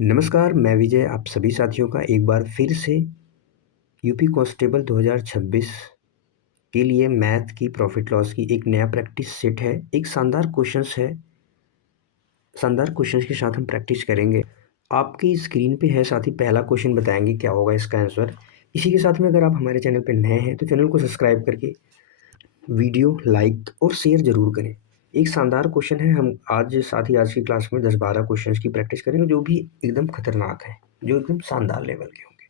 नमस्कार, मैं विजय आप सभी साथियों का एक बार फिर से यूपी कांस्टेबल 2026 के लिए मैथ की प्रॉफिट लॉस की एक नया प्रैक्टिस सेट है। एक शानदार क्वेश्चंस है। शानदार क्वेश्चंस के साथ हम प्रैक्टिस करेंगे। आपकी स्क्रीन पे है साथी पहला क्वेश्चन, बताएंगे क्या होगा इसका आंसर। इसी के साथ में अगर आप हमारे चैनल पे नए हैं तो चैनल को सब्सक्राइब करके वीडियो लाइक और शेयर ज़रूर करें। एक शानदार क्वेश्चन है। हम आज की क्लास में 10-12 क्वेश्चंस की प्रैक्टिस करेंगे जो भी एकदम खतरनाक है, जो एकदम शानदार लेवल के होंगे।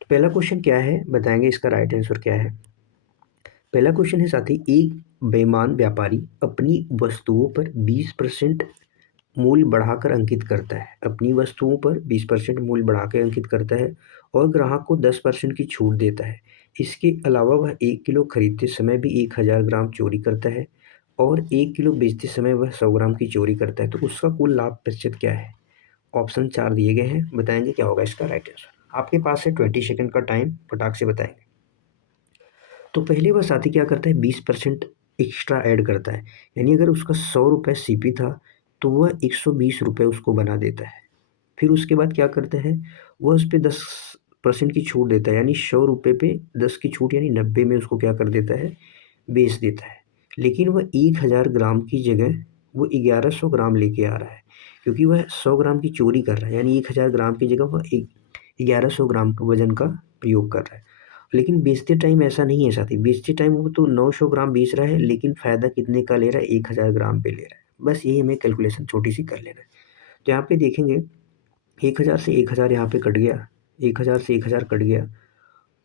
तो पहला क्वेश्चन क्या है, बताएंगे इसका राइट आंसर क्या है। पहला क्वेश्चन है साथी, एक बेईमान व्यापारी अपनी वस्तुओं पर 20% मूल्य बढ़ाकर अंकित करता है। अपनी वस्तुओं पर 20% मूल्य बढ़ाकर अंकित करता है और ग्राहक को 10% की छूट देता है। इसके अलावा वह 1 किलो खरीदते समय भी 1000 ग्राम चोरी करता है और 1 किलो बेचते समय वह 100 ग्राम की चोरी करता है। तो उसका कुल लाभ प्रतिशत क्या है। ऑप्शन 4 दिए गए हैं, बताएंगे क्या होगा इसका राइट आंसर। आपके पास है 20 सेकंड का टाइम, फटाक से बताएंगे। तो पहले वह साथी क्या करता है, 20% एक्स्ट्रा ऐड करता है। यानी अगर उसका 100 रुपये सीपी था तो वह 120 रुपये उसको बना देता है। फिर उसके बाद क्या करता है, वह उस पर 10% की छूट देता है। यानी 100 रुपये पे 10 की छूट यानी 90 में उसको क्या कर देता है, बेच देता है। लेकिन वह 1000 ग्राम की जगह वो 1100 ग्राम लेके आ रहा है, क्योंकि वह 100 ग्राम की चोरी कर रहा है। यानी 1000 ग्राम की जगह वह 1100 ग्राम का वजन का प्रयोग कर रहा है। लेकिन बेचते टाइम ऐसा नहीं है साथी, बेचते टाइम वो तो 900 ग्राम बेच रहा है, लेकिन फ़ायदा कितने का ले रहा है, 1000 ग्राम पे ले रहा है। बस यही हमें कैलकुलेशन छोटी सी कर लेना है। तो यहाँ पे देखेंगे 1000 से 1000 यहाँ पे कट गया, 1000 से 1000 कट गया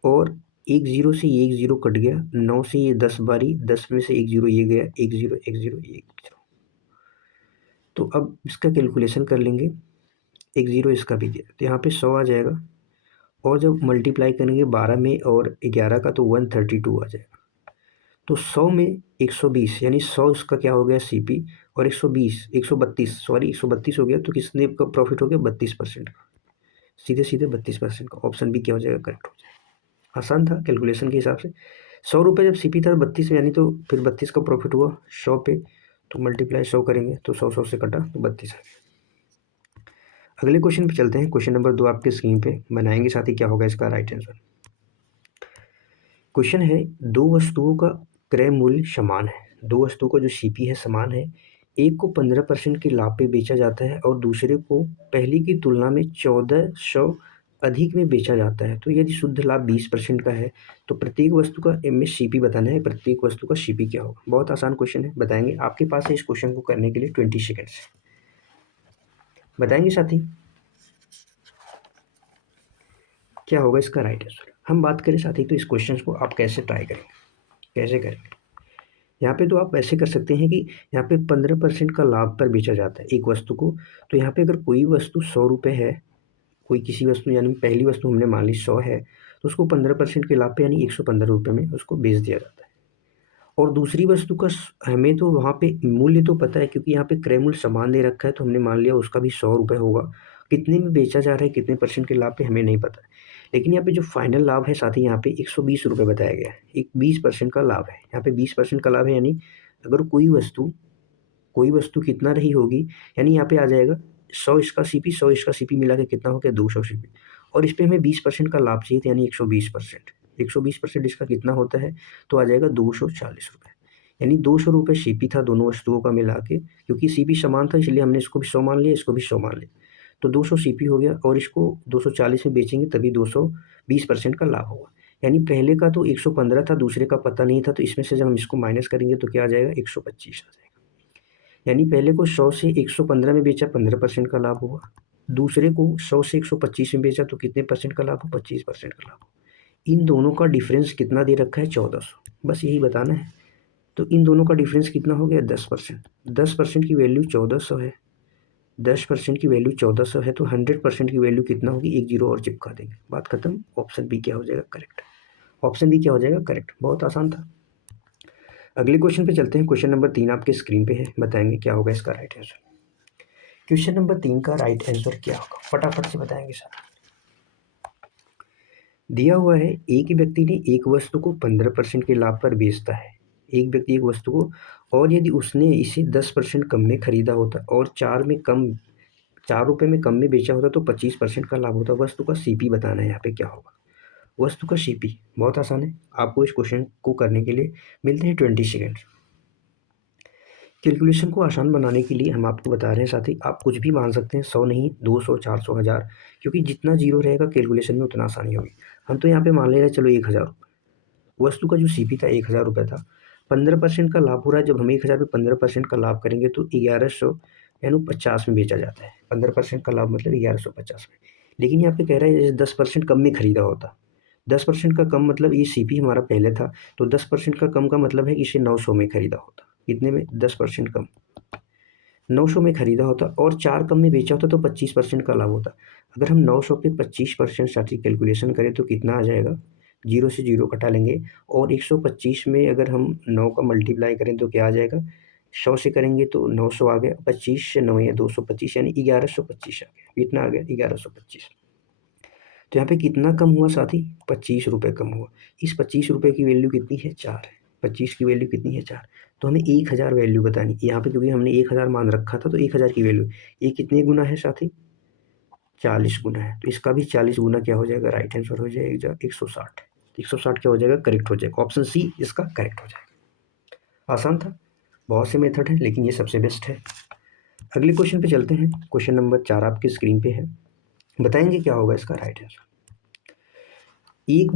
और एक ज़ीरो से ये एक ज़ीरो कट गया, 9 से ये 10 बारी, 10 में से एक ज़ीरो ये गया, एक ज़ीरो, एक ज़ीरो, ये एक ज़ीरो। तो अब इसका कैलकुलेशन कर लेंगे, एक ज़ीरो इसका भी गया, तो यहाँ पे 100 आ जाएगा और जब मल्टीप्लाई करेंगे 12 में और 11 का तो 132 आ जाएगा। तो 100 में 120 यानी 100 इसका क्या हो गया सीपी और 120 132 सॉरी 132 हो गया, तो किसने का प्रॉफिट हो गया, 32% का। सीधे सीधे 32% का ऑप्शन भी क्या हो जाएगा, करेक्ट हो जाएगा। आसान था कैलकुलेशन के हिसाब से। 100 रुपये जब सीपी था 32 यानी, तो फिर 32 का प्रॉफिट हुआ 100 पे, तो मल्टीप्लाई 100 करेंगे तो 100 से कटा तो 32 आ गया। अगले क्वेश्चन पे चलते हैं। क्वेश्चन नंबर 2 आपके स्क्रीन पे बनाएंगे साथी, क्या होगा इसका राइट आंसर। क्वेश्चन है, दो वस्तुओं का क्रय मूल्य समान है। दो वस्तुओं का जो सीपी है समान है। एक को 15% के लाभ पे बेचा जाता है और दूसरे को पहली की तुलना में 1400 अधिक में बेचा जाता है। तो यदि शुद्ध लाभ 20% का है तो प्रत्येक वस्तु का में सीपी बताना है। प्रत्येक वस्तु का सीपी क्या होगा। बहुत आसान क्वेश्चन है, बताएंगे। आपके पास है इस क्वेश्चन को करने के लिए 20 सेकेंड, बताएंगे साथी क्या होगा इसका राइट आंसर। हम बात करें साथी तो इस क्वेश्चन को आप कैसे ट्राई करेंगे, कैसे करेंगे। यहाँ पे तो आप ऐसे कर सकते हैं कि यहाँ पे 15% का लाभ पर बेचा जाता है एक वस्तु को। तो यहाँ पे अगर कोई वस्तु 100 रुपये है, कोई किसी वस्तु यानी पहली वस्तु हमने मान ली 100 है, तो उसको 15% के लाभ पे यानी 115 रुपये में उसको बेच दिया जाता है। और दूसरी वस्तु का हमें तो वहाँ पे मूल्य तो पता है, क्योंकि यहाँ पे क्रय मूल्य समान दे रखा है, तो हमने मान लिया उसका भी 100 रुपये होगा। कितने में बेचा जा रहा है, कितने परसेंट के लाभ पे हमें नहीं पता है। लेकिन यहाँ पे जो फाइनल लाभ है साथ ही यहाँ पे 120 रुपये बताया गया है। एक 20% का लाभ है, यहाँ पे 20% का लाभ है। यानी अगर कोई वस्तु कितना रही होगी, यानी यहाँ पे आ जाएगा 100 इसका सीपी, 100 इसका सीपी मिला के कितना हो गया, 200 सीपी। और इस पे हमें 20% का लाभ चाहिए था, यानी 120%। 120% इसका कितना होता है, तो आ जाएगा 240 रुपये। यानी 200 रुपये सीपी था दोनों वस्तुओं का मिला के, क्योंकि सीपी समान था इसलिए हमने इसको भी 100 मान लिया, इसको भी 100 मान लिया। तो 200 सीपी हो गया और इसको 240 में बेचेंगे तभी 220% का लाभ होगा। यानी पहले का तो 115 था, दूसरे का पता नहीं था, तो इसमें से जब हम इसको माइनस करेंगे तो क्या आ जाएगा, 125 आ जाएगा। यानी पहले को 100 से 115 में बेचा, 15% का लाभ हुआ। दूसरे को 100 से 125 में बेचा तो कितने परसेंट का लाभ हो, 25% का लाभ हो। इन दोनों का डिफरेंस कितना दे रखा है, 1400, बस यही बताना है। तो इन दोनों का डिफरेंस कितना हो गया, 10%। 10% की वैल्यू 1400 है, 10% की वैल्यू 1400 है, तो 100% की वैल्यू कितना होगी, एक जीरो और चिपका देंगे, बात खत्म। ऑप्शन बी क्या हो जाएगा, करेक्ट। ऑप्शन बी क्या हो जाएगा, करेक्ट। बहुत आसान था। अगले क्वेश्चन पे चलते हैं। क्वेश्चन नंबर 3 आपके स्क्रीन पे है, बताएंगे क्या होगा इसका राइट आंसर। क्वेश्चन नंबर 3 का राइट आंसर क्या होगा, फटाफट से बताएंगे सर। दिया हुआ है, एक व्यक्ति ने एक वस्तु को 15% के लाभ पर बेचता है। एक व्यक्ति एक वस्तु को, और यदि उसने इसे 10% कम में खरीदा होता और ₹4 में कम में बेचा होता तो 25% का लाभ होता। वस्तु का सीपी बताना है यहाँ पे क्या होगा। वस्तु का सीपी बहुत आसान है। आपको इस क्वेश्चन को करने के लिए मिलते हैं 20 सेकेंड। कैलकुलेशन को आसान बनाने के लिए हम आपको बता रहे हैं साथी, आप कुछ भी मान सकते हैं, 100 नहीं, 200, 400, 1000, क्योंकि जितना जीरो रहेगा कैलकुलेशन में उतना आसानी होगी। हम तो यहाँ पे मान ले रहे हैं चलो 1000 वस्तु का जो सीपी था 1000 था। 15% का लाभ हो रहा है। जब हम 1000 पे 15% का लाभ करेंगे तो 1100 यानी 50 में बेचा जाता है। 15% का लाभ मतलब 1150 में। लेकिन यहाँ पे कह रहा है जैसे 10% कम में खरीदा होता। 10% का कम मतलब ये सीपी हमारा पहले था, तो 10% का कम का मतलब है कि इसे 900 में खरीदा होता। कितने में? 10% कम 900 में खरीदा होता और 4 कम में बेचा होता तो 25% का लाभ होता। अगर हम 900 पे 25% साथी कैलकुलेशन करें तो कितना आ जाएगा? 0 से 0 घटा लेंगे और 125 में अगर हम 9 का मल्टीप्लाई करें तो क्या आ जाएगा? 100 से करेंगे तो 900 आ गया, 25 से 9 या 225 यानी 1125 आ गया। कितना आ गया? 1125। तो यहाँ पे कितना कम हुआ साथी? ₹25 कम हुआ। इस ₹25 की वैल्यू कितनी है? 4 है। 25 की वैल्यू कितनी है? 4। तो हमें 1000 वैल्यू बतानी यहाँ पे, क्योंकि हमने 1000 मान रखा था तो 1000 की वैल्यू ये कितने गुना है साथी? 40 गुना है। तो इसका भी 40 गुना क्या हो जाएगा? राइट आंसर हो जाएगा 160। 160 क्या हो जाएगा? करेक्ट हो जाएगा। ऑप्शन सी इसका करेक्ट हो जाएगा। आसान था। बहुत से मेथड है लेकिन ये सबसे बेस्ट है। अगले क्वेश्चन पे चलते हैं। क्वेश्चन नंबर 4 आपकी स्क्रीन पे है। बताएंगे क्या होगा इसका राइट आंसर। एक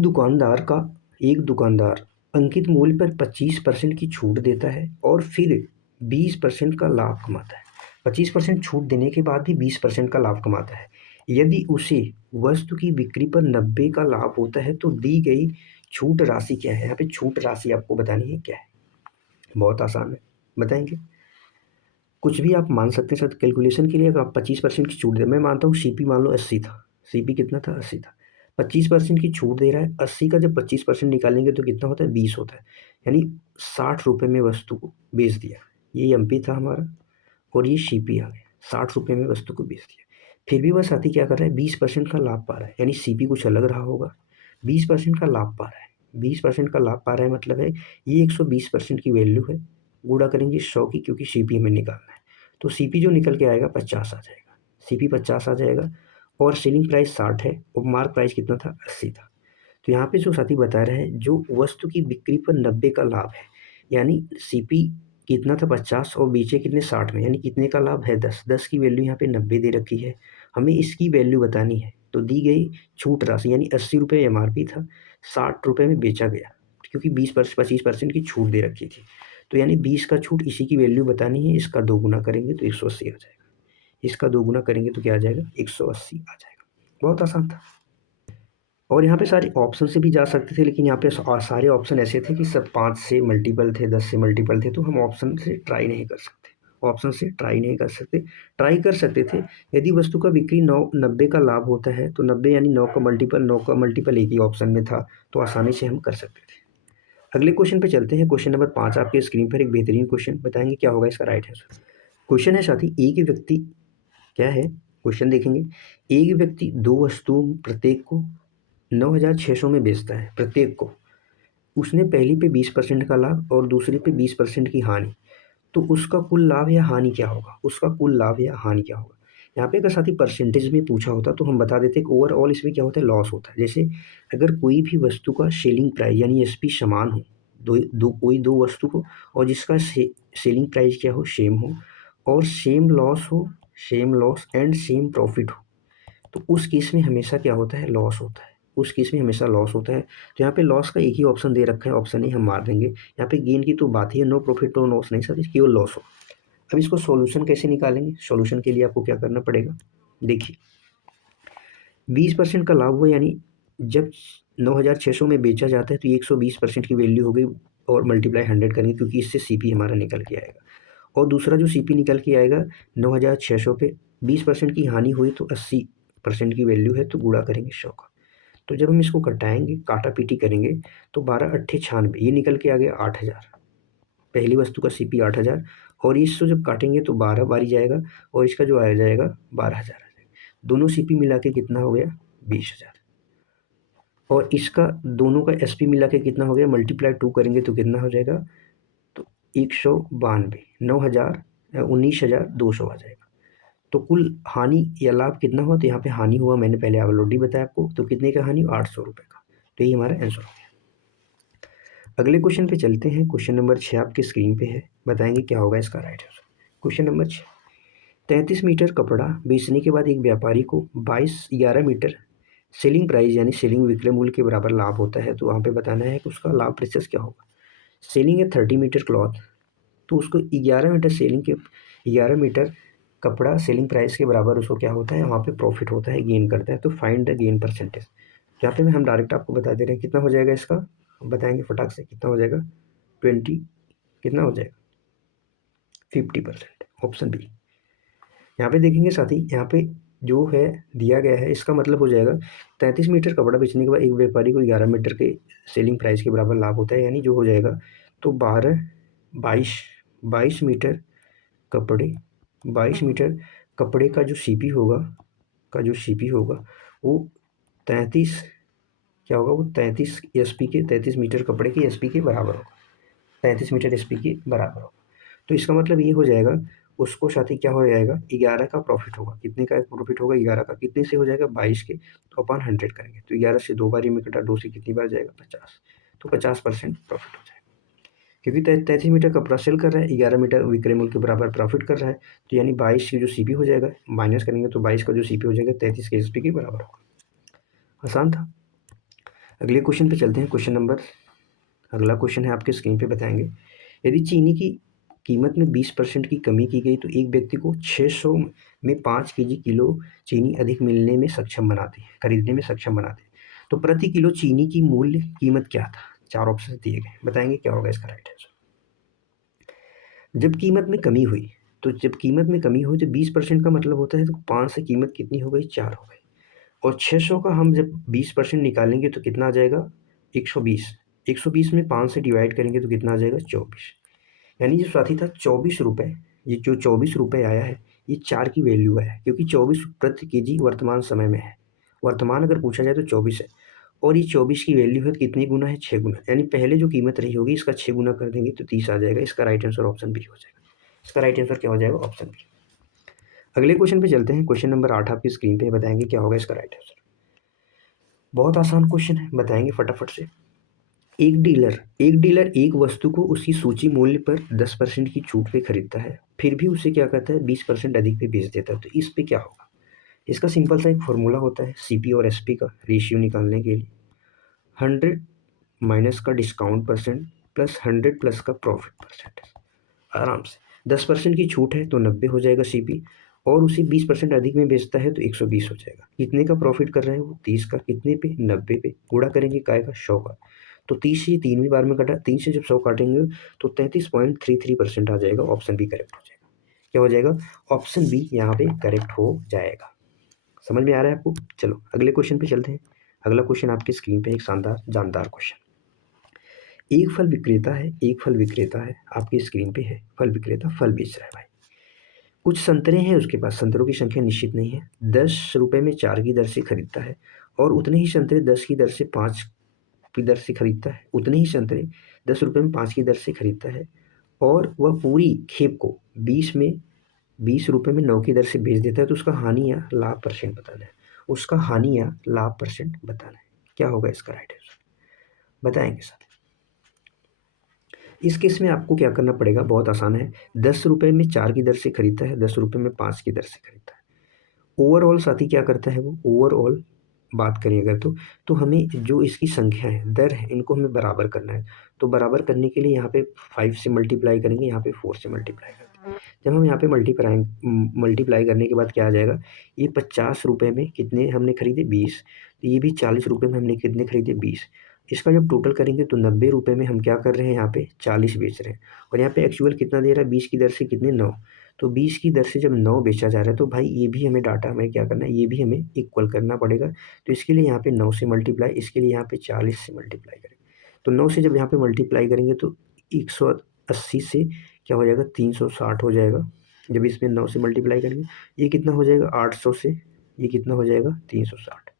दुकानदार अंकित मूल्य पर 25% की छूट देता है और फिर 20% का लाभ कमाता है। 25% छूट देने के बाद भी 20% का लाभ कमाता है। यदि उसे वस्तु की बिक्री पर 90 का लाभ होता है तो दी गई छूट राशि क्या है? यहाँ पे छूट राशि आपको बतानी है क्या है। बहुत आसान है, बताएंगे। कुछ भी आप मान सकते हैं सर। कैलकुलेशन के लिए अगर आप 25% की छूट दे, मैं मानता हूँ सीपी मान लो 80 था। सीपी कितना था? 80 था। 25% की छूट दे रहा है। 80 का जब 25% निकालेंगे तो कितना होता है? 20 होता है। यानी ₹60 में वस्तु को बेच दिया। ये एमपी था हमारा और ये सीपी आ गया। ₹60 में वस्तु को बेच दिया। फिर भी वह साथी क्या कर रहा है? 20% का लाभ पा रहा है। यानी सीपी कुछ अलग रहा होगा। 20% का लाभ पा रहा है। 20% का लाभ पा रहा है मतलब है ये 120% की वैल्यू है। गुणा करेंगे 100 की, क्योंकि सीपी हमें निकालना है। तो सीपी जो निकल के आएगा 50 आ जाएगा। सीपी 50 आ जाएगा और सेलिंग प्राइस 60 है और मार्क प्राइस कितना था? 80 था। तो यहाँ पे जो साथी बता रहे हैं जो वस्तु की बिक्री पर 90 का लाभ है, यानी सीपी कितना था? 50 और बेचे कितने? 60 में, यानी कितने का लाभ है? 10। 10 की वैल्यू यहाँ पे 90 दे रखी है। हमें इसकी वैल्यू बतानी है। तो दी गई छूट राशि यानी ₹80 एमआरपी था, ₹60 में बेचा गया, क्योंकि 25% की छूट दे रखी थी। तो यानी 20 का छूट, इसी की वैल्यू बतानी है। इसका 2 गुना करेंगे तो 180 आ जाएगा। इसका 2 गुना करेंगे तो क्या आ जाएगा? 180 आ जाएगा। बहुत आसान था। और यहाँ पे सारे ऑप्शन से भी जा सकते थे, लेकिन यहाँ पे सारे ऑप्शन ऐसे थे कि सब 5 से मल्टीपल थे, 10 से मल्टीपल थे, तो हम ऑप्शन से ट्राई नहीं कर सकते। ऑप्शन से ट्राई नहीं कर सकते। ट्राई कर सकते थे यदि वस्तु का बिक्री 90 का लाभ होता है तो 90 यानी 9 का मल्टीपल एक ही ऑप्शन में था, तो आसानी से हम कर सकते थे। अगले क्वेश्चन पे चलते हैं। क्वेश्चन नंबर 5 आपके स्क्रीन पर एक बेहतरीन क्वेश्चन। बताएंगे क्या होगा इसका राइट आंसर। क्वेश्चन है साथी, एक व्यक्ति क्या है? क्वेश्चन देखेंगे। एक व्यक्ति दो वस्तुओं प्रत्येक को 9600 में बेचता है। प्रत्येक को उसने पहली पे 20% का लाभ और दूसरी पे 20% की हानि। तो उसका कुल लाभ या हानि क्या होगा? उसका कुल लाभ या हानि क्या होगा? यहाँ पे अगर साथी परसेंटेज में पूछा होता तो हम बता देते कि ओवरऑल इसमें क्या होता है? लॉस होता है। जैसे अगर कोई भी वस्तु का सेलिंग प्राइस यानी एसपी समान हो, दो वस्तु को, और जिसका सेलिंग प्राइस क्या हो? सेम हो, और सेम लॉस हो, same loss and same profit हो, तो उस केस में हमेशा क्या होता है? लॉस होता है। उस केस में हमेशा लॉस होता है। तो यहाँ पे लॉस का एक ही ऑप्शन दे रखा है, ऑप्शन ए हम मार देंगे। यहाँ पे गेन की तो बात ही है, नो प्रॉफिट नो लॉस नहीं सर, केवल लॉस हो। अब इसको सॉल्यूशन कैसे निकालेंगे? सॉल्यूशन के लिए आपको क्या करना पड़ेगा? देखिए 20% का लाभ हुआ, यानी जब 9600 में बेचा जाता है तो 120% की वैल्यू हो गई और मल्टीप्लाई 100 करेंगे, क्योंकि इससे सीपी हमारा निकल के आएगा। और दूसरा जो सीपी निकल के आएगा 9600 पे 20% की हानि हुई तो 80% की वैल्यू है, तो गुणा करेंगे 100 का। तो जब हम इसको घटाएंगे, काटा पीटी करेंगे, तो 12 अट्ठे 96, ये निकल के आ गया 8000। पहली वस्तु का सीपी 8000 और इसको जब काटेंगे तो 12 बारी जाएगा और इसका जो आ जाएगा 12000 आ जाएगा। दोनों सीपी मिला के कितना हो गया? 20000। और इसका दोनों का एसपी मिला के कितना हो गया? मल्टीप्लाई 2 करेंगे तो कितना हो जाएगा? तो 192, 9000 19,200 आ जाएगा। तो कुल हानि या लाभ कितना हुआ, तो यहाँ पे हानि हुआ, मैंने पहले ऑलरेडी बताया आपको, तो कितने का हानि, 800 रुपये का। तो ये हमारा आंसर हो गया। अगले क्वेश्चन पे चलते हैं। क्वेश्चन नंबर 6 आपकी स्क्रीन पे है, बताएंगे क्या होगा इसका right answer. Question number 6, 33 meter कपड़ा बेचने के बाद एक व्यापारी को 11 मीटर सेलिंग प्राइस यानी सेलिंग विक्रय मूल्य के बराबर लाभ होता है। तो वहाँ पे बताना है कि उसका लाभ प्रतिशत क्या होगा। सेलिंग है 30 मीटर क्लॉथ, तो उसको 11 मीटर सेलिंग के 11 मीटर कपड़ा सेलिंग प्राइस के बराबर उसको क्या होता है, वहाँ पे प्रॉफिट होता है, गेन करता है। तो फाइंड द गेन परसेंटेज। यहाँ पे हम डायरेक्ट आपको बता दे रहे हैं कितना हो जाएगा इसका, बताएंगे फटाक से कितना हो जाएगा, 20 कितना हो जाएगा 50%, ऑप्शन बी। यहाँ पे देखेंगे साथी, यहाँ पे जो है दिया गया है, इसका मतलब हो जाएगा 33 मीटर कपड़ा बेचने के बाद एक व्यापारी को 11 मीटर के सेलिंग प्राइस के बराबर लाभ होता है, यानी जो हो जाएगा तो 22 मीटर कपड़े 22 मीटर कपड़े का जो सीपी होगा, वो 33 क्या होगा, वो 33 एसपी के 33 मीटर कपड़े के एसपी के बराबर होगा, 33 मीटर एसपी के बराबर होगा। तो इसका मतलब ये हो जाएगा, उसको साथ ही क्या हो जाएगा, 11 का प्रॉफिट होगा। कितने का प्रॉफिट होगा, 11 का। कितने से हो जाएगा, 22 के, तो अपन 100 करेंगे, तो 11 से 2 बार ही में कटा, 2 से कितनी बार जाएगा, 50, तो 50% प्रॉफिट हो जाएगा। क्योंकि 33 मीटर कपड़ा सेल कर रहा है, 11 मीटर विक्रय मूल्य के बराबर प्रॉफिट कर रहा है, तो यानी 22 की जो सीपी हो जाएगा, माइनस करेंगे तो 22 का जो सीपी हो जाएगा 33 के एसपी के बराबर होगा। आसान था। अगले क्वेश्चन पे चलते हैं। अगला क्वेश्चन है आपके स्क्रीन पे, बताएंगे यदि चीनी की कीमत में 20% की कमी की गई तो एक व्यक्ति को 600 में 5 किलो चीनी अधिक मिलने में सक्षम बनाते हैं, खरीदने में सक्षम बनाते हैं। तो प्रति किलो चीनी की मूल्य कीमत क्या था, 4 ऑप्शन दिए गए, बताएंगे क्या होगा इसका राइट आंसर। जब कीमत में कमी हुई तो 20% का मतलब होता है, तो 5 से कीमत कितनी हो गई, 4 हो गई, और 600 का हम जब 20% निकालेंगे तो कितना आ जाएगा, 120। 120 में 5 से डिवाइड करेंगे तो कितना आ जाएगा, 24। यानी जो साथी था 24 रुपये, ये जो 24 रुपये आया है, ये 4 की वैल्यू है, क्योंकि 24 प्रति केजी वर्तमान समय में है। वर्तमान अगर पूछा जाए तो 24 है, और ये 24 की वैल्यू है, कितनी गुना है, 6 गुना। यानी पहले जो कीमत रही होगी इसका 6 गुना कर देंगे तो 30 आ जाएगा। इसका राइट आंसर ऑप्शन बी हो जाएगा। इसका राइट आंसर क्या हो जाएगा, ऑप्शन बी। अगले क्वेश्चन पे चलते हैं। क्वेश्चन नंबर 8 आपकी स्क्रीन पे, बताएंगे क्या होगा इसका राइट आंसर। बहुत आसान क्वेश्चन है, बताएंगे फटाफट से। एक डीलर एक वस्तु को उसकी सूची मूल्य पर 10% की छूट पे खरीदता है, फिर भी उसे क्या करता है, 20% अधिक पे बेच देता है। तो इस पे क्या होगा। इसका सिंपल सा एक फॉर्मूला होता है, सीपी और एसपी का रेशियो निकालने के लिए। 100 माइनस का डिस्काउंट परसेंट प्लस 100 प्लस का प्रॉफिट परसेंट। आराम से 10% की छूट है तो 90 हो जाएगा सीपी, और उसे 20% अधिक में बेचता है तो 120 हो जाएगा। कितने का प्रॉफिट कर रहे हैं वो, 30 का। कितने पे, 90 पे। गुणा करेंगे काय का, 100 का। तो 30 से 3वीं बार में कटा, 3 से जब 100 काटेंगे तो 33.33% आ जाएगा। ऑप्शन बी करेक्ट हो जाएगा। क्या हो जाएगा, ऑप्शन बी यहाँ पे करेक्ट हो जाएगा। समझ में आ रहा है आपको। चलो अगले क्वेश्चन पे चलते हैं। अगला क्वेश्चन आपकी स्क्रीन पे एक शानदार जानदार क्वेश्चन। एक फल विक्रेता है आपकी स्क्रीन पे है, फल विक्रेता फल बेच रहा है भाई। कुछ संतरे हैं उसके पास, संतरों की संख्या निश्चित नहीं है। 10 रुपये में 4 की दर से खरीदता है, और उतने ही संतरे 10 की दर से 5 की दर से खरीदता है। उतने ही संतरे 10 रुपये में 5 की दर से खरीदता है, और वह पूरी खेप को 20 रुपये में 9 की दर से बेच देता है। तो उसका हानि या लाभ परसेंट बताना है। उसका हानि या लाभ परसेंट बताना है। क्या होगा इसका राइट आंसर, बताएंगे साथ। इस केस में आपको क्या करना पड़ेगा, बहुत आसान है। 10 रुपये में 4 की दर से खरीदता है, 10 रुपये में 5 की दर से खरीदता है। ओवरऑल साथी क्या करता है वो, ओवरऑल बात करें अगर तो हमें जो इसकी संख्या है, दर है, इनको हमें बराबर करना है। तो बराबर करने के लिए यहाँ पे 5 से मल्टीप्लाई करेंगे, यहाँ पे 4 से मल्टीप्लाई करते हैं। जब हम यहाँ पे मल्टीप्लाई करने के बाद क्या आ जाएगा, ये 50 रुपये में कितने हमने खरीदे, 20। तो ये भी 40 रुपये में हमने कितने खरीदे, 20। इसका जब टोटल करेंगे तो 90 रुपये में हम क्या कर रहे हैं, यहाँ पे 40 बेच रहे हैं, और यहाँ पे एक्चुअल कितना दे रहा है, 20 की दर से कितने, 9। तो 20 की दर से जब 9 बेचा जा रहा है, तो भाई ये भी हमें डाटा हमें क्या करना है, ये भी हमें इक्वल करना पड़ेगा। तो इसके लिए यहाँ पे 9 से मल्टीप्लाई, इसके लिए यहाँ पे 40 से मल्टीप्लाई करेंगे। तो 9 से जब यहाँ पे मल्टीप्लाई करेंगे तो 180 से क्या हो जाएगा, 360 हो जाएगा। जब इसमें 9 से मल्टीप्लाई करेंगे, ये कितना हो जाएगा, 800 से ये कितना हो जाएगा, 360।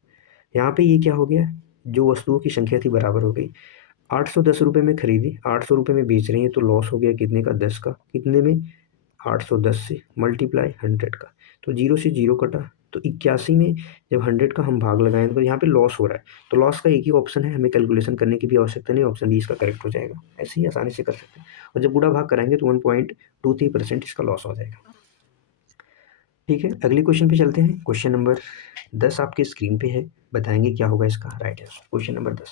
यहाँ पे ये क्या हो गया, जो वस्तुओं की संख्या थी बराबर हो गई। 810 रुपये में खरीदी, 800 रुपये में बेच रही है, तो लॉस हो गया कितने का, 10 का। कितने में, 810 से मल्टीप्लाई 100 का। तो 0 से 0 कटा, तो 81 में जब 100 का हम भाग लगाएं तो यहाँ पे लॉस हो रहा है, तो लॉस का एक ही ऑप्शन है, हमें कैलकुलेशन करने की भी आवश्यकता नहीं, ऑप्शन बी इसका करेक्ट हो जाएगा। ऐसे ही आसानी से कर सकते हैं, और जब गुणा भाग कराएंगे तो 1.23% इसका लॉस हो जाएगा। ठीक है, अगले क्वेश्चन पे चलते हैं। क्वेश्चन नंबर 10 आपके स्क्रीन पे है, बताएंगे क्या होगा इसका राइट आंसर। क्वेश्चन नंबर 10,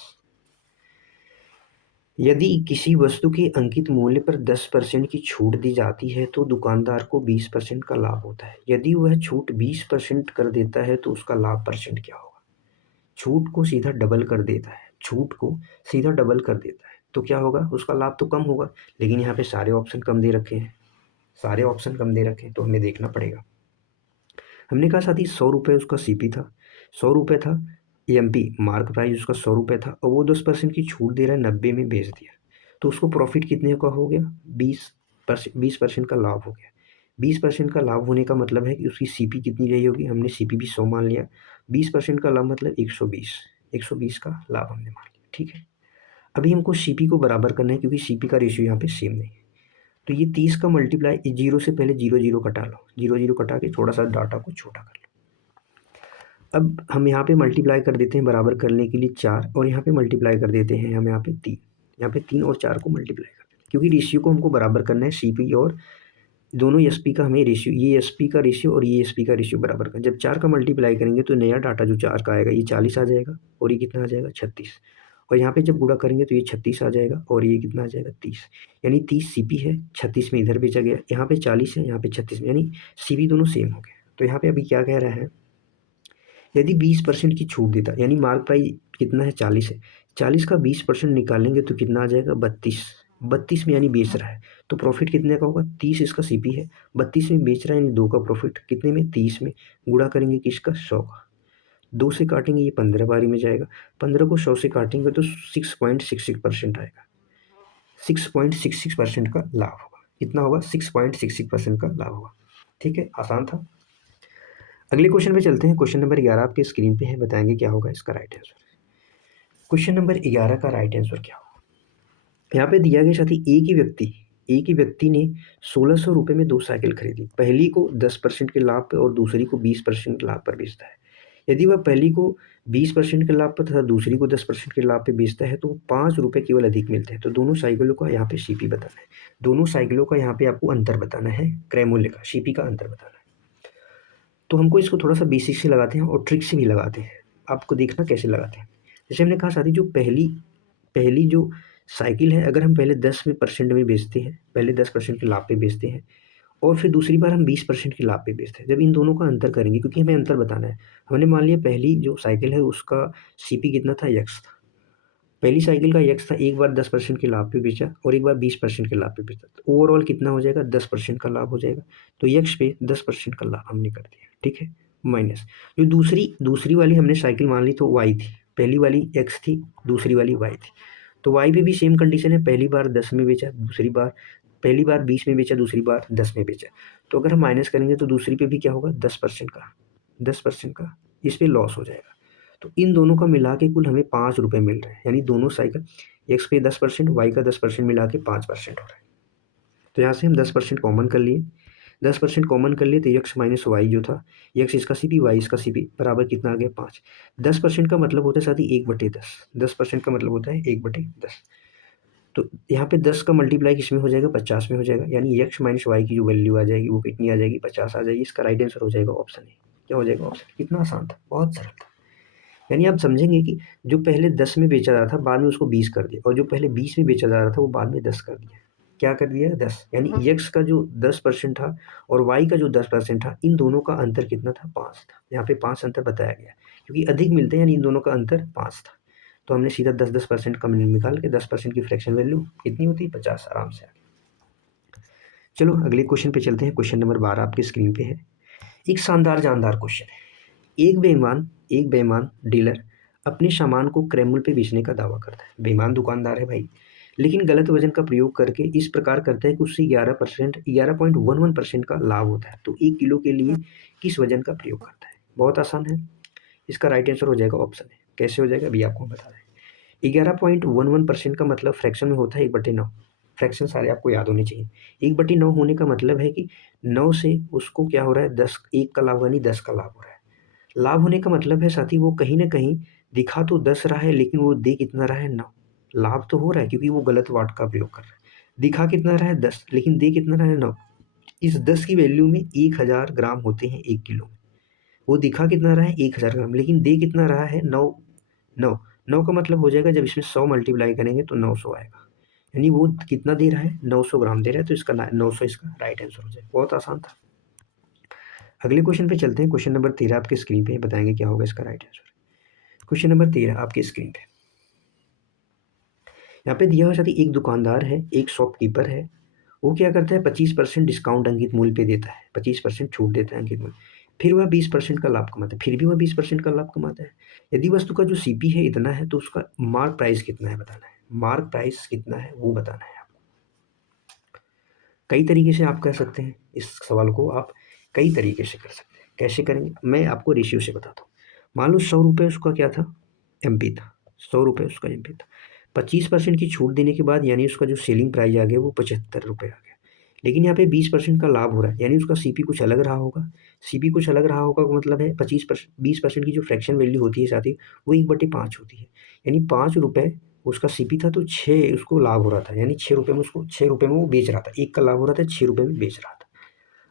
यदि किसी वस्तु के अंकित मूल्य पर 10% की छूट दी जाती है तो दुकानदार को 20% का लाभ होता है। यदि वह छूट 20% कर देता है तो उसका लाभ परसेंट क्या होगा? छूट को सीधा डबल कर देता है, छूट को सीधा डबल कर देता है तो क्या होगा? उसका लाभ तो कम होगा, लेकिन यहाँ पे सारे ऑप्शन कम दे रखे हैं, सारे ऑप्शन कम दे रखे हैं, तो हमें देखना पड़ेगा। हमने कहा साथी 100 रुपये उसका सीपी था, 100 रुपये था एमपी मार्क प्राइस उसका 100 रुपये था, और वो 10% की छूट दे रहा है, 90 में बेच दिया, तो उसको प्रॉफिट कितने का हो गया? 20% का लाभ हो गया। 20% का लाभ होने का मतलब है कि उसकी सीपी कितनी रही होगी? हमने सीपी भी 100 मान लिया, 20% का लाभ मतलब 120 का लाभ हमने मान लिया। ठीक है, अभी हमको सीपी को बराबर करना है, क्योंकि सीपी का रेशियो यहाँ पे सेम नहीं है, तो ये 30 का मल्टीप्लाई, 0 से पहले 0 कटा लो, 0 कटा के थोड़ा सा डाटा को छोटा कर लो। अब हम यहाँ पे मल्टीप्लाई कर देते हैं बराबर करने के लिए 4, और यहाँ पे मल्टीप्लाई कर देते हैं हम यहाँ पे 3, यहाँ पे 3 और 4 को मल्टीप्लाई कर देते हैं, क्योंकि रेशियो को हमको बराबर करना है, सीपी और दोनों एसपी का हमें रेशियो, ये एसपी का रेशियो और ये एसपी का रेशियो बराबर कर, जब 4 का मल्टीप्लाई करेंगे तो नया डाटा जो 4 का आएगा ये 40 आ जाएगा, और ये कितना आ जाएगा? 36, और यहाँ पे जब गुणा करेंगे तो ये 36 आ जाएगा, और ये कितना आ जाएगा? 30, यानी 30 सीपी है, 36 में इधर बेचा गया, यहाँ पे 40 है, यहाँ पे 36 में, यानी सीपी दोनों सेम हो गए। तो यहाँ पे अभी क्या कह रहा है? यदि 20% की छूट देता, यानी मार्क प्राइस कितना है? 40 है, 40 का 20% निकालेंगे तो कितना आ जाएगा? 32 में, यानी बेच रहा है, तो प्रॉफिट कितने का होगा? 30 इसका सीपी है, 32 में बेच रहा है, यानी 2 का प्रॉफिट कितने में? 30 में, गुणा करेंगे किसका? 100 का, 2 से काटेंगे ये 15 बारी में जाएगा, 15 को 100 से काटेंगे तो 6.66% आएगा, 6.66% का लाभ होगा। कितना होगा? 6.66% का लाभ होगा। ठीक है, आसान था। अगले क्वेश्चन पे चलते हैं। क्वेश्चन नंबर 11 आपके स्क्रीन पे है, बताएंगे क्या होगा इसका राइट आंसर। क्वेश्चन नंबर 11 का राइट आंसर क्या होगा? यहाँ पे दिया गया साथी, एक ही व्यक्ति ने 1600 रुपये में 2 साइकिल खरीदी, पहली को 10% के लाभ पे और दूसरी को 20% लाभ पर बेचता है। यदि वह पहली को 20% के लाभ पर तथा दूसरी को 10% के लाभ पे बेचता है तो 5 रुपये केवल अधिक मिलते हैं। तो दोनों साइकिलों का यहाँ पे सीपी बताना है, दोनों साइकिलों का यहाँ पे आपको अंतर बताना है, क्रय मूल्य का, सीपी का अंतर बताना है। तो हमको इसको थोड़ा सा बेसिक से लगाते हैं और ट्रिक से भी लगाते हैं, आपको देखना कैसे लगाते हैं। जैसे हमने कहा साथी, जो पहली पहली जो साइकिल है, अगर हम पहले 10% में बेचते हैं, पहले 10% के लाभ पे बेचते हैं, और फिर दूसरी बार हम 20% के लाभ पे बेचते हैं, जब इन दोनों का अंतर करेंगे, क्योंकि हमें अंतर बताना है, हमने मान लिया पहली जो साइकिल है उसका सीपी कितना था? यक्स था, पहली साइकिल का यक्स था, एक बार 10% के लाभ पे बेचा और एक बार 20% के लाभ पे बेचा, तो ओवरऑल कितना हो जाएगा? 10% का लाभ हो जाएगा, तो यक्स पे 10% का लाभ हमने कर दिया। ठीक है, माइनस जो दूसरी वाली हमने साइकिल मान ली तो वाई थी, पहली वाली एक्स थी, दूसरी वाली वाई थी, तो वाई पे भी सेम कंडीशन है, पहली बार 10 में बेचा, पहली बार 20 में बेचा, दूसरी बार 10 में बेचा, तो अगर हम माइनस करेंगे तो दूसरी पे भी क्या होगा? 10% का इस पे लॉस हो जाएगा। तो इन दोनों का मिला के कुल हमें 5 रुपये मिल रहे हैं, यानी दोनों साइकिल एक्स पे 10%, वाई का 10% मिला के 5% हो रहा है। तो यहाँ से हम 10% कॉमन कर लिए, 10% कॉमन कर लिए तो एक्स माइनस वाई जो था, एक्स इसका सीपी, वाई इसका सीपी, बराबर कितना आ गया? 5। 10% का मतलब होता है साथ ही 1/10, 10% का मतलब होता है 1/10। तो यहाँ पे 10 का मल्टीप्लाई किस में हो जाएगा? 50 में हो जाएगा, यानी एक्स माइनस वाई की जो वैल्यू आ जाएगी वो कितनी आ जाएगी? 50 आ जाएगी। इसका राइट आंसर हो जाएगा ऑप्शन ए। क्या हो जाएगा? ऑप्शन। कितना आसान था, बहुत सरल था। यानी आप समझेंगे कि जो पहले 10 में बेचा जा रहा था बाद में उसको 20 कर दिया, और जो पहले 20 में बेचा जा रहा था वो बाद में 10 कर दिया। क्या कर दिया? 10, यानी यक्स का जो 10% था और वाई का जो 10% था, इन दोनों का अंतर कितना था? 5 था। यहाँ पे 5 अंतर बताया गया, क्योंकि अधिक मिलते हैं, यानी इन दोनों का अंतर 5 था। तो हमने सीधा 10% का निकाल के 10% की फ्रैक्शन वैल्यू कितनी होती है? 50, आराम से आ गया। चलो अगले क्वेश्चन पे चलते हैं। क्वेश्चन नंबर 12 आपके स्क्रीन पे है। एक शानदार जानदार क्वेश्चन है। एक बेईमान डीलर अपने सामान को क्रय मूल्य पे बेचने का दावा करता है। बेईमान दुकानदार है भाई, लेकिन गलत वजन का प्रयोग करके इस प्रकार करता है कि उससे 11.11% का लाभ होता है। तो 1 किलो के लिए किस वजन का प्रयोग करता है? बहुत आसान है, इसका राइट आंसर हो जाएगा ऑप्शन है। कैसे हो जाएगा अभी आपको बता दें। 11.11% का मतलब फ्रैक्शन में होता है 1/9, फ्रैक्शन सारे आपको याद होने चाहिए। 1/9 होने का मतलब है कि 9 से उसको क्या हो रहा है, 10 1 का लाभ यानी 10 का लाभ हो रहा है। लाभ होने का मतलब है साथी वो कहीं न कहीं दिखा तो 10 रहा है लेकिन वो दे कितना रहा है 9। लाभ तो हो रहा है क्योंकि वो गलत वाट का प्रयोग कर रहा है। दिखा कितना रहा है 10 लेकिन दे कितना रहा है 9। इस 10 की वैल्यू में 1000 ग्राम होते हैं 1 किलो में। वो दिखा कितना रहा है 1000 ग्राम लेकिन दे कितना रहा है 9। 9 9 का मतलब हो जाएगा जब इसमें 100 मल्टीप्लाई करेंगे तो 900 आएगा। यानी वो कितना दे रहा है 900 ग्राम दे रहा है तो इसका 900 इसका राइट आंसर हो जाएगा। बहुत आसान था। अगले क्वेश्चन पे चलते हैं। क्वेश्चन नंबर 13 आपके स्क्रीन पे बताएंगे क्या होगा इसका राइट आंसर। क्वेश्चन नंबर 13 आपकी स्क्रीन पे यहाँ पे दिया हुआ साथी एक दुकानदार है, एक शॉपकीपर है। वो क्या करता है 25% डिस्काउंट अंकित मूल्य पे देता है, 25% छूट देता है अंकित मूल्य। फिर वह 20% का लाभ कमाता है, फिर भी वह 20% का लाभ कमाता है। यदि वस्तु का जो सीपी है इतना है तो उसका मार्क प्राइस कितना है बताना है। मार्क प्राइस कितना है वो बताना है आपको। कई तरीके से आप कर सकते हैं इस सवाल को, आप कई तरीके से कर सकते हैं। कैसे करेंगे मैं आपको रेशियो से बताता हूँ। मान लो 100 रुपये उसका क्या था, एमपी था। 100 रुपये उसका एमपी था। 25% की छूट देने के बाद यानी उसका जो सेलिंग प्राइस आ गया वो 75 रुपये आ गया। लेकिन यहाँ पे 20% का लाभ हो रहा है यानी उसका सीपी कुछ अलग रहा होगा। सीपी कुछ अलग रहा होगा का मतलब है 20% की जो फ्रैक्शन वैल्यू होती है साथ ही वो 1/5 होती है। यानी 5 रुपये उसका सीपी था तो 6 उसको लाभ हो रहा था। यानी 6 रुपये में उसको 6 रुपये में वो बेच रहा था। 1 का लाभ हो रहा था, 6 रुपये में बेच रहा था।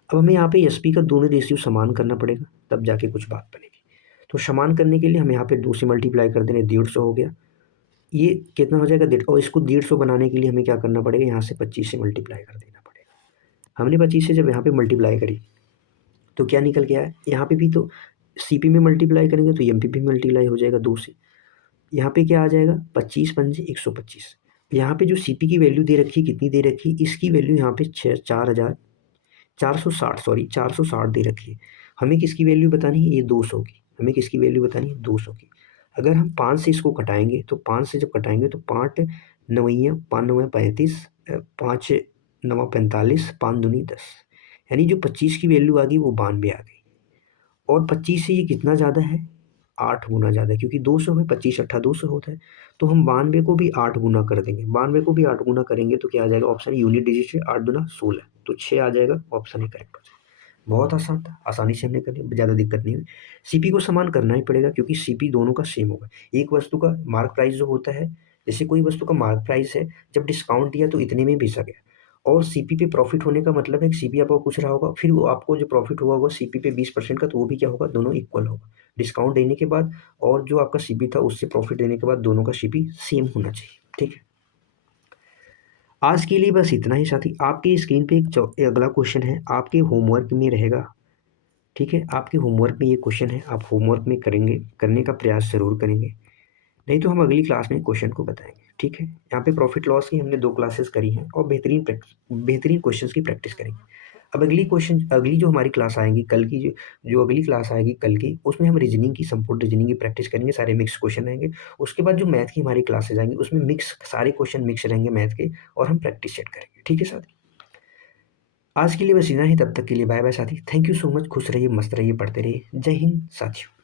अब हमें यहाँ पे एसपी का दोनों रेशियो समान करना पड़ेगा तब जाके कुछ बात बनेगी। तो समान करने के लिए हम यहाँ पे 2 से मल्टीप्लाई कर देंगे, 150 हो गया। ये कितना हो जाएगा 150 और इसको 150 बनाने के लिए हमें क्या करना पड़ेगा, यहाँ से 25 से मल्टीप्लाई कर देना पड़ेगा। हमने 25 से जब यहाँ पे मल्टीप्लाई करी तो क्या निकल के आया, यहाँ पे भी तो सीपी में मल्टीप्लाई करेंगे तो एमपी भी मल्टीप्लाई हो जाएगा 2 से। यहाँ पे क्या आ जाएगा 25 पंजे 125। यहाँ पे जो सीपी की वैल्यू दे रखी है कितनी दे रखी है, इसकी वैल्यू यहाँ पे 4,60 सॉरी 460 दे रखी है। हमें किसकी वैल्यू बतानी है, ये 200 की। हमें किसकी वैल्यू बतानी है 200 की। अगर हम 5 से इसको घटाएंगे तो 5 से जब घटाएंगे तो 5 नवैया 5 नवा 35, 5 नवा 45, 5 दूनी 10। यानी जो 25 की वैल्यू आ गई वो 92 आ गई। और 25 से ये कितना ज़्यादा है, 8 गुना ज़्यादा है क्योंकि 200 है, 25 अट्ठा 200 होता है। तो हम 92 को भी 8 गुना कर देंगे। 92 को भी 8 गुना करेंगे तो क्या आ जाएगा ऑप्शन यूनिट डिजिट से 8 दूना 16 तो 6 आ जाएगा। ऑप्शन ही करेक्ट हो जाएगा। बहुत आसान था, आसानी से हमने कर लिया, ज़्यादा दिक्कत नहीं हुई। सीपी को समान करना ही पड़ेगा क्योंकि सीपी दोनों का सेम होगा। एक वस्तु का मार्क प्राइस जो होता है, जैसे कोई वस्तु का मार्क प्राइस है, जब डिस्काउंट दिया तो इतने में बेचा गया और सीपी पे प्रॉफिट होने का मतलब है कि सीपी आपको पूछ रहा होगा, फिर वो आपको जो प्रॉफिट हुआ होगा सीपी पे 20% का, तो वो भी क्या होगा, दोनों इक्वल होगा। डिस्काउंट देने के बाद और जो आपका सीपी था उससे प्रॉफिट देने के बाद दोनों का सीपी सेम होना चाहिए। ठीक है, आज के लिए बस इतना ही साथी। आपकी स्क्रीन पे एक अगला क्वेश्चन है, आपके होमवर्क में रहेगा। ठीक है, आपके होमवर्क में ये क्वेश्चन है, आप होमवर्क में करेंगे, करने का प्रयास ज़रूर करेंगे, नहीं तो हम अगली क्लास में क्वेश्चन को बताएंगे। ठीक है, यहाँ पे प्रॉफिट लॉस की हमने 2 क्लासेस करी हैं और बेहतरीन क्वेश्चंस की प्रैक्टिस करेंगे। अब अगली जो हमारी क्लास आएगी कल की, जो अगली क्लास आएगी कल की, उसमें हम रीजनिंग की, संपूर्ण रीजनिंग की प्रैक्टिस करेंगे। सारे मिक्स क्वेश्चन रहेंगे। उसके बाद जो मैथ की हमारी क्लासेज आएंगी उसमें मिक्स सारे क्वेश्चन मिक्स रहेंगे मैथ के, और हम प्रैक्टिस सेट करेंगे। ठीक है साथी, आज के लिए बस इतना ही। तब तक के लिए बाय बाय साथी। Thank you so much. खुश रहिए, मस्त रहिए, पढ़ते रहिए। जय हिंद साथियों।